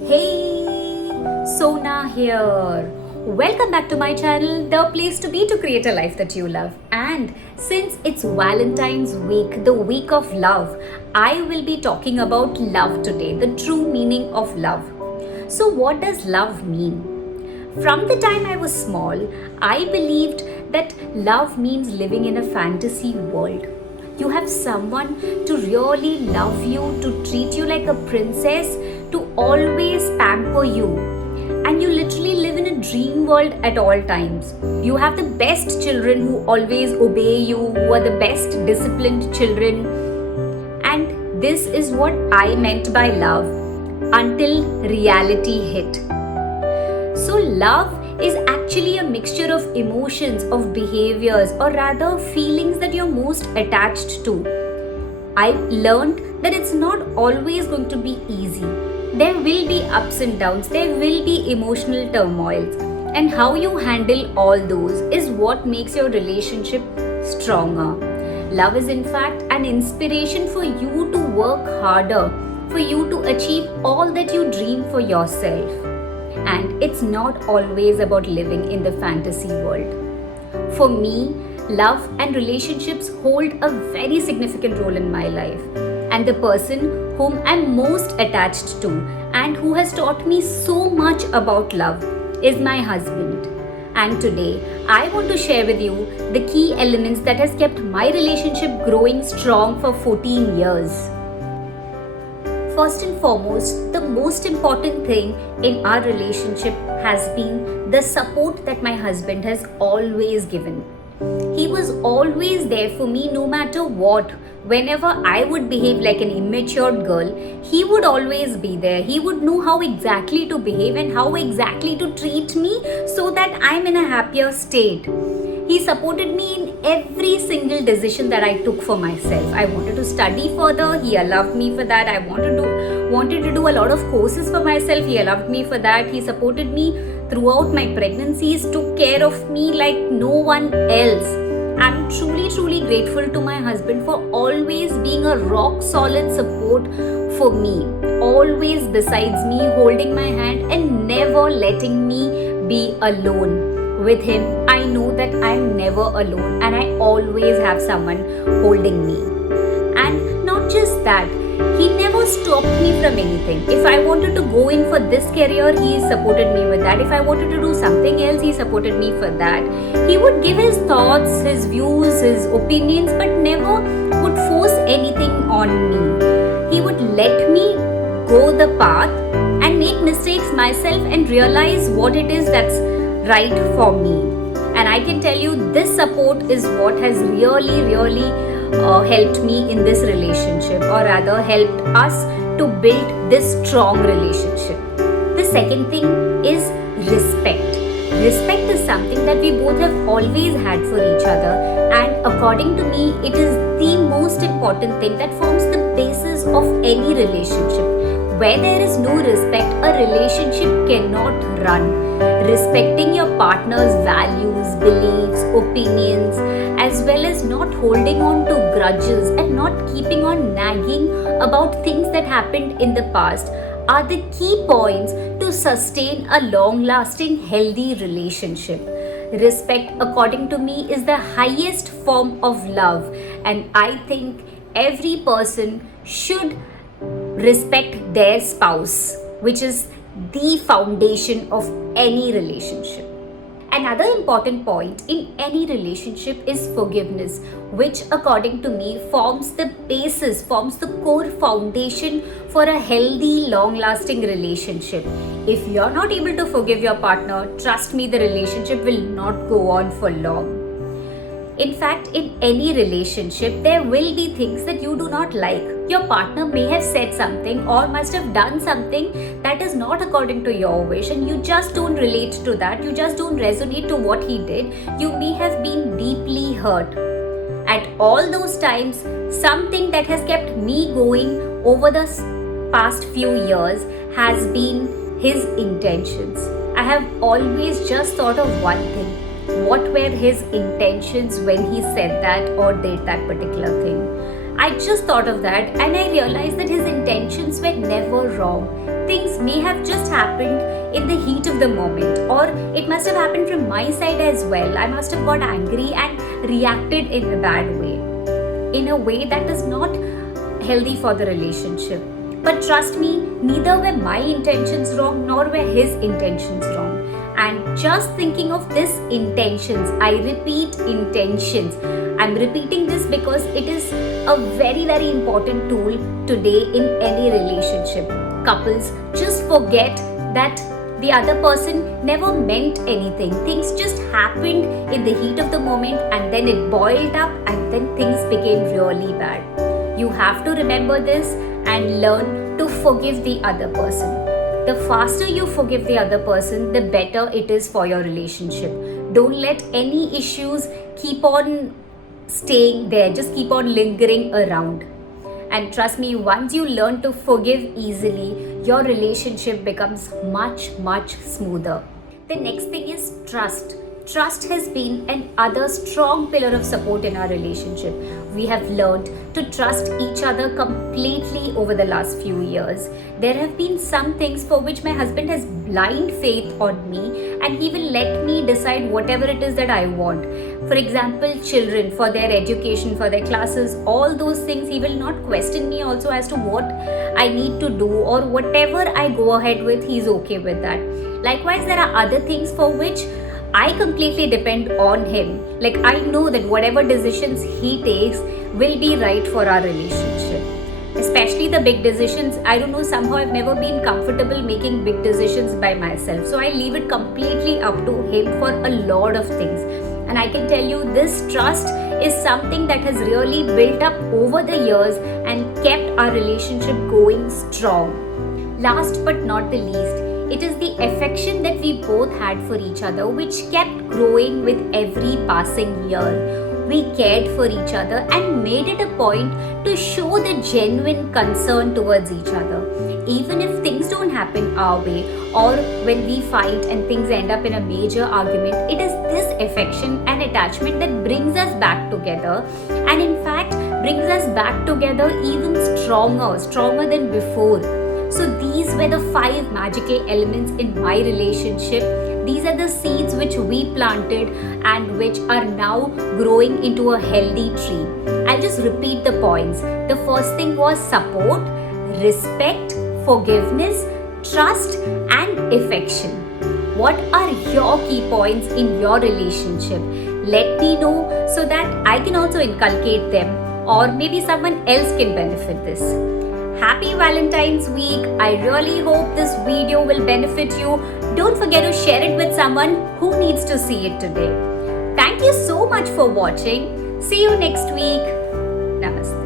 Hey, Sona here. Welcome back to my channel, the place to be to create a life that you love. And since it's Valentine's week, the week of love, I will be talking about love today, the true meaning of love. So, what does love mean? From the time I was small, I believed that love means living in a fantasy world. You have someone to really love you, to treat you like a princess, to always pamper you. And you literally live in a dream world at all times. You have the best children who always obey you, who are the best disciplined children. And this is what I meant by love until reality hit. So, love is actually a mixture of emotions, of behaviors, or rather feelings that you're most attached to. I learned that it's not always going to be easy. There will be ups and downs, there will be emotional turmoils, and how you handle all those is what makes your relationship stronger. Love is, in fact, an inspiration for you to work harder, for you to achieve all that you dream for yourself. And it's not always about living in the fantasy world. For me, love and relationships hold a very significant role in my life. And the person whom I'm most attached to and who has taught me so much about love is my husband. And today, I want to share with you the key elements that has kept my relationship growing strong for 14 years. First and foremost, the most important thing in our relationship has been the support that my husband has always given. He was always there for me no matter what. Whenever I would behave like an immature girl, he would always be there. He would know how exactly to behave and how exactly to treat me so that I'm in a happier state. He supported me in every single decision that I took for myself. I wanted to study further, he allowed me for that. I wanted to do a lot of courses for myself, he allowed me for that. He supported me throughout my pregnancies, took care of me like no one else. I'm truly grateful to my husband for always being a rock solid support for me, always besides me, holding my hand and never letting me be alone. With him, I know that I'm never alone and I always have someone holding me. And not just that, he never stopped me from anything. If I wanted to go in for this career, he supported me with that. If I wanted to do something else, he supported me for that. He would give his thoughts, his views, his opinions, but never would force anything on me. He would let me go the path and make mistakes myself and realize what it is that's right for me. And I can tell you this support is what has really helped me in this relationship, or rather helped us to build this strong relationship. The second thing is respect. Respect is something that we both have always had for each other, and according to me, it is the most important thing that forms the basis of any relationship. Where there is no respect, a relationship cannot run. Respecting your partner's values, beliefs, opinions, as well as not holding on to grudges and not keeping on nagging about things that happened in the past are the key points to sustain a long-lasting, healthy relationship. Respect, according to me, is the highest form of love, and I think every person should respect their spouse, which is the foundation of any relationship. Another important point in any relationship is forgiveness, which according to me forms the basis, forms the core foundation for a healthy, long-lasting relationship. If you're not able to forgive your partner, trust me, the relationship will not go on for long. In fact, in any relationship, there will be things that you do not like. Your partner may have said something or must have done something that is not according to your wish, and you just don't relate to that. You just don't resonate to what he did. You may have been deeply hurt. At all those times, something that has kept me going over the past few years has been his intentions. I have always just thought of one thing. What were his intentions when he said that or did that particular thing? I just thought of that and I realized that his intentions were never wrong. things may have just happened in the heat of the moment, or it must have happened from my side as well. I must have got angry and reacted in a bad way, in a way that is not healthy for the relationship. But trust me, neither were my intentions wrong nor were his intentions wrong. And just thinking of this intentions, I repeat intentions. I'm repeating this because it is a very, very important tool today in any relationship. Couples just forget that the other person never meant anything. Things just happened in the heat of the moment, and then it boiled up, and then things became really bad. You have to remember this and learn to forgive the other person. The faster you forgive the other person, the better it is for your relationship. Don't let any issues keep on staying there, just keep on lingering around. And trust me, once you learn to forgive easily, your relationship becomes much, much smoother. The next thing is trust. Trust has been another strong pillar of support in our relationship. We have learned to trust each other completely over the last few years. There have been some things for which my husband has blind faith on me, and he will let me decide whatever it is that I want. For example, children, for their education, for their classes, all those things, he will not question me also as to what I need to do, or whatever I go ahead with, he's okay with that. Likewise, there are other things for which I completely depend on him. Like, I know that whatever decisions he takes will be right for our relationship. Especially the big decisions. I don't know, somehow I've never been comfortable making big decisions by myself. So I leave it completely up to him for a lot of things. And I can tell you, this trust is something that has really built up over the years and kept our relationship going strong. Last but not the least, it is the affection that we both had for each other, which kept growing with every passing year. We cared for each other and made it a point to show the genuine concern towards each other. Even if things don't happen our way, or when we fight and things end up in a major argument, it is this affection and attachment that brings us back together, and in fact brings us back together even stronger than before. So these were the 5 magical elements in my relationship. These are the seeds which we planted and which are now growing into a healthy tree. I'll just repeat the points. The first thing was support, respect, forgiveness, trust, and affection. What are your key points in your relationship? Let me know so that I can also inculcate them, or maybe someone else can benefit this. Happy Valentine's Week. I really hope this video will benefit you. Don't forget to share it with someone who needs to see it today. Thank you so much for watching. See you next week. Namaste.